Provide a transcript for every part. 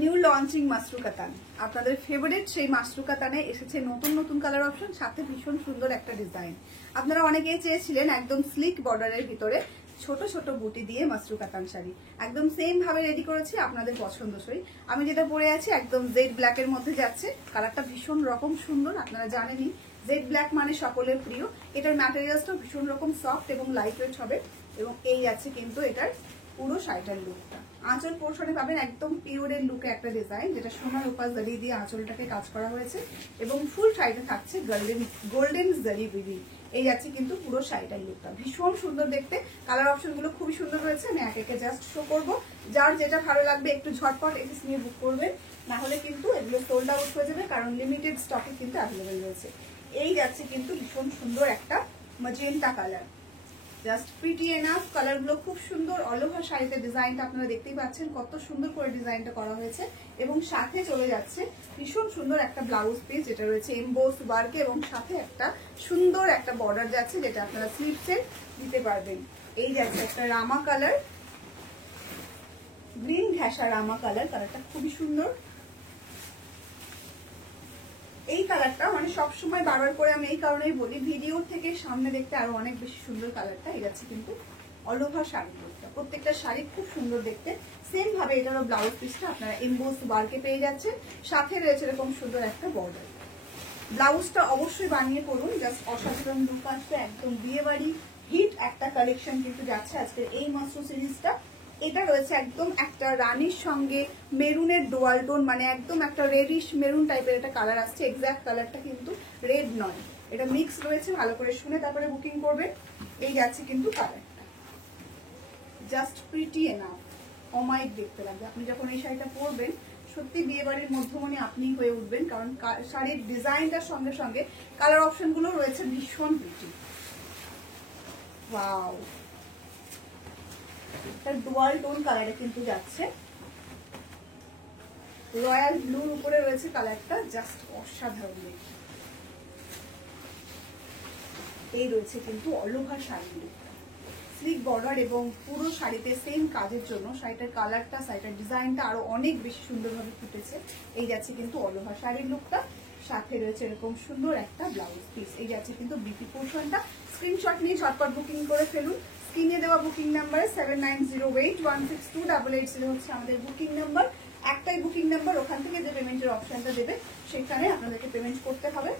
New launching Mashru কাতান, আপনাদের favourite সেই মাশরু কাতানে এসেছে নতুন নতুন কালার অপশন, সাথে ভীষণ সুন্দর একটা ডিজাইন। আপনারা অনেকেই চেয়েছিলেন একদম স্লিক বর্ডারের ভিতরে ছোট ছোট বুটি দিয়ে মাশরু কাতান শাড়ি, একদম সেম ভাবে রেডি করেছি আপনাদের পছন্দসই। আমি যেটা পরে আছি একদম জেড ব্ল্যাকের মধ্যে যাচ্ছে, কালারটা ভীষণ রকম সুন্দর। আপনারা জানেনই জেড ব্ল্যাক মানে সকলের প্রিয়। এটার ম্যাটেরিয়ালসটা ভীষণ রকম সফট এবং লাইট ওয়েট হবে। এবং এই আছে কিন্তু এটার পুরো শাড়িটার লুকটা। আঁচল পোর্শনে পাবেন একদম পিওরের লুকে একটা ডিজাইন, যেটা সোনার উপাস জারি দিয়ে আঁচলটাকে কাজ করা হয়েছে এবং ফুল শাড়িটা থাকছে গোল্ডেন জারি বিবি। এই আছে কিন্তু পুরো শাড়িটার লুকটা, ভীষণ সুন্দর দেখতে। কালার অপশন গুলো খুবই সুন্দর রয়েছে, আমি একে একে জাস্ট শো করবো। যার যেটা ভালো লাগবে একটু ঝটপট এসে নিয়ে বুক করবেন, না হলে কিন্তু এগুলো সোল্ড আউট হয়ে যাবে, কারণ লিমিটেড স্টকে কিন্তু অ্যাভেলেবেল রয়েছে। এই যাচ্ছে কিন্তু ভীষণ সুন্দর একটা magenta colour, just pretty enough. কালারগুলো খুব সুন্দর। অল ওভার শাড়িতে ডিজাইনটা আপনারা দেখতেই পাচ্ছেন কত সুন্দর করে ডিজাইনটা করা হয়েছে। এবং সাথে চলে যাচ্ছে ভীষণ সুন্দর একটা ব্লাউজ পিস, যেটা রয়েছে এমবোস ওয়ার্কে, এবং সাথে একটা সুন্দর একটা বর্ডার যাচ্ছে, যেটা আপনারা স্লিভসে দিতে পারবেন। এই যাচ্ছে একটা রামা কালার, গ্রিন ঘেঁষা রামা কালার। কালারটা খুবই সুন্দর। এই কালারটা মানে সবসময় বারবার করে আমি এই কারণেই বলি, ভিডিও থেকে সামনে দেখতে আরো অনেক বেশি সুন্দর কালারটা। এই যাচ্ছে কিন্তু অল ওভার শাড়ি লুকটা, প্রত্যেকটা শাড়ি খুব সুন্দর দেখতে। সেম ভাবে এটারও ব্লাউজ পিসটা আপনারা এমবোস ওয়ার্কে পেয়ে যাচ্ছেন, সাথে রয়েছে এরকম সুন্দর একটা বর্ডার। ব্লাউজটা অবশ্যই বানিয়ে পড়ুন, জাস্ট অসাধারণ লুক আসবে। একদম বিয়ে বাড়ি হিট একটা কালেকশন কিন্তু যাচ্ছে আজকের এই মাশরু সিরিজটা। এটা রয়েছে একদম একটা রানীর সঙ্গে মেরুনের ডোয়াল টোন, মানে একদম একটা রেডিশ মেরুন টাইপের একটা কালার আসছে। এক্সাক্ট কালারটা কিন্তু রেড নয়, এটা মিক্স রয়েছে। ভালো করে শুনে তারপরে বুকিং করবে। এই যাচ্ছে কিন্তু কালারটা, জাস্ট প্রিটি এনাফ, অমায়িক দেখতে লাগবে। আপনি যখন এই শাড়িটা পরবেন সত্যি বিয়ে বাড়ির মধ্যমণি আপনি হয়ে উঠবেন, কারণ শাড়ির ডিজাইনটার সঙ্গে সঙ্গে কালার অপশন গুলো রয়েছে ভীষণ প্রিটি। ওয়াও, ডুয়াল টোন কালারে কিন্তু যাচ্ছে, রয়্যাল ব্লুর উপরে রয়েছে কালারটা, জাস্ট অসাধারণ দেখতে। এই রয়েছে কিন্তু অল ওভার শাড়ি লুকটা, স্লিক বর্ডার এবং পুরো শাড়িতে সেম কাজের জন্য শাড়িটার কালারটা, শাড়িটার ডিজাইনটা আরো অনেক বেশি সুন্দরভাবে ফুটেছে। এই যাচ্ছে কিন্তু অল ওভার শাড়ির লুকটা, সাথে রয়েছে এরকম সুন্দর একটা ব্লাউজ পিস। এই যাচ্ছে কিন্তু বিপি পোর্শনটা। স্ক্রিনশট নিয়ে ঝটপট বুকিং করে ফেলুন। স্ক্রিনে দেওয়া বুকিং নাম্বারে 7908168880 হচ্ছে আমাদের বুকিং নাম্বার। একটাই বুকিং নাম্বার, ওখান থেকে যে পেমেন্টের অপশনটা দেবে সেখানে আপনাদেরকে পেমেন্ট করতে হবে।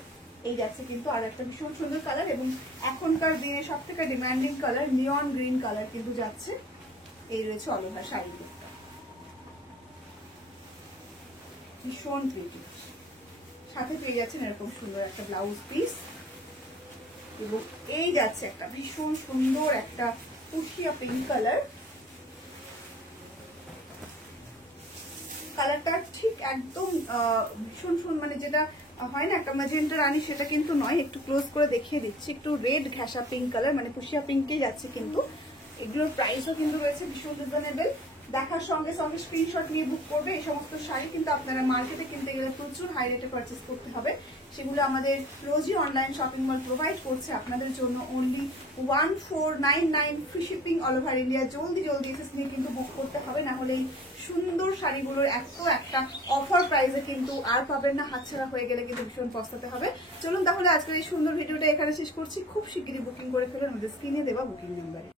এই যাচ্ছে কিন্তু আর একটা ভীষণ সুন্দর কালার, এবং এখনকার দিনে সব থেকে ডিমান্ডিং কালার নিয়ন গ্রিন কালার কিন্তু যাচ্ছে। এই রয়েছে অল ওভার শাড়ি লুকটা, ভীষণ প্রিটি। সাথে পেয়ে যাচ্ছেন এরকম সুন্দর একটা ব্লাউজ পিস, এবং এই যাচ্ছে একটা ভীষণ সুন্দর একটা ফুসিয়া পিঙ্ক কালার। কালারটা ঠিক একদম ভীষণ সুন্দর, মানে যেটা হয় না একটা ম্যাজেন্টা রানী, সেটা কিন্তু নয়। একটু ক্লোজ করে দেখিয়ে দিচ্ছি, একটু রেড ঘেঁষা পিঙ্ক কালার, মানে ফুসিয়া পিঙ্কেই যাচ্ছে কিন্তু। এগুলোর প্রাইসও কিন্তু রয়েছে ভীষণ রিজনেবল। দেখার সঙ্গে সঙ্গে স্ক্রিনশট নিয়ে বুক করবে। এই সমস্ত শাড়ি কিন্তু আপনারা মার্কেটে কিনতে গেলে প্রচুর হাই রেটে পারচেস করতে হবে, সেগুলো আমাদের রোজই অনলাইন শপিং মল প্রোভাইড করছে আপনাদের জন্য only 1499 free shipping all over India. জলদি জলদি এসে নিয়ে কিন্তু বুক করতে হবে, না হলে এই সুন্দর শাড়িগুলোর একটা অফার প্রাইসে কিন্তু আর পাবেন না। হাতছাড়া হয়ে গেলে কিন্তু ভীষণ পস্তাতে হবে। চলুন তাহলে আজকের এই সুন্দর ভিডিওটা এখানে শেষ করছি। খুব শিগগিরই বুকিং করে ফেলুন আমাদের স্ক্রিনে দেওয়া বুকিং নাম্বারে।